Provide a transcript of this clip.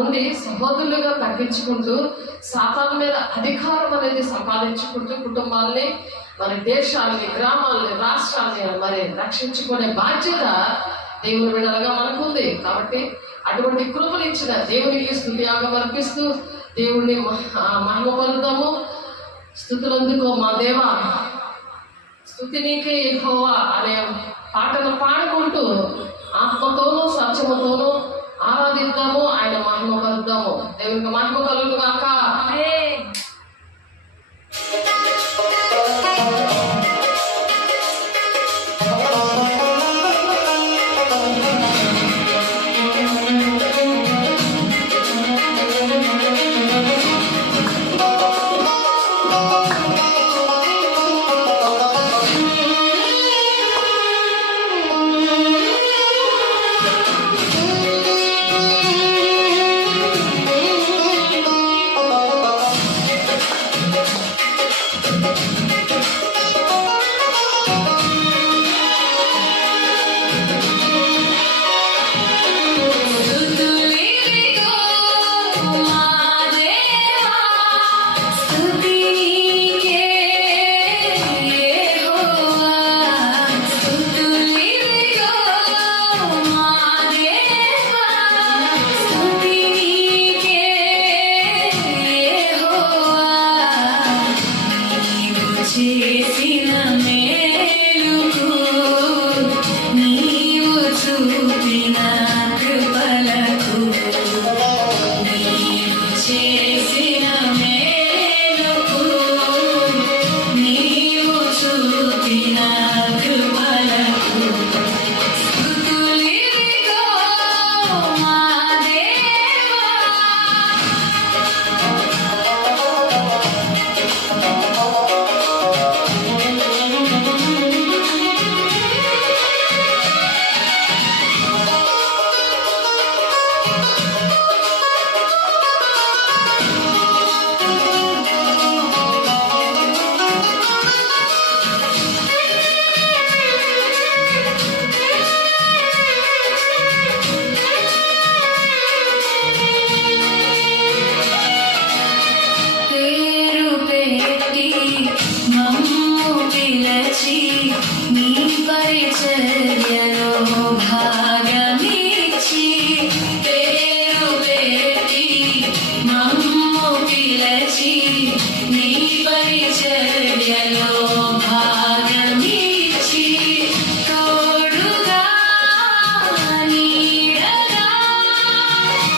ఉండి సహోదరులుగా తగ్గించుకుంటూ సాతాను మీద అధికారం అనేది సంపాదించుకుంటూ కుటుంబాల్ని, మరి దేశాలని, గ్రామాలని, రాష్ట్రాన్ని మరి రక్షించుకునే బాధ్యత దేవుని బిడ్డలుగా మనకుంది. కాబట్టి అటువంటి కృపనిచ్చిన దేవునికి స్తుతియాగం అర్పిస్తూ దేవుణ్ణి మహిమ పొందుతాము. స్తుతులందుకో మా దేవా, స్తుతి నీకే యెహోవా అనే పాటను పాడుకుంటూ ఆత్మతోనూ సత్యముతోనూ ఆరాధిద్దాము, ఆయన మహిమ పొందుదాము. దేవునికి మహిమ కలుగుగాక.